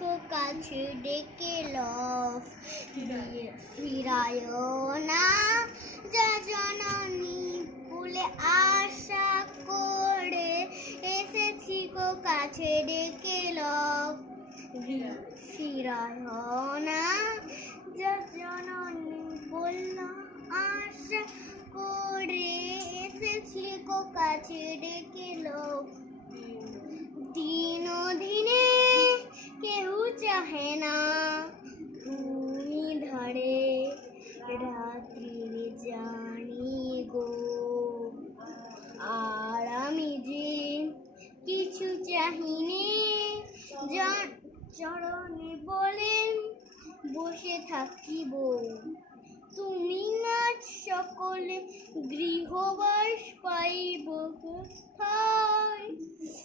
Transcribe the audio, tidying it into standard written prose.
গো কাছে ডেকে লও, ফিরায়ও না যা জননী বলে আশা করে এসেছি গো কাছে ডেকে লও, ফিরায়ও না যা জননী বলল আশা করে এসেছি গো কাছে ডেকে লও। দিন দিনে কেউ চাহে না তুমি ধরে রাত্রির জানি গো, আর আমি যে কিছু চাহিনি চরণে বলে বসে থাকিব, তুমি না সকলে গৃহবাস পাইব কোথায়।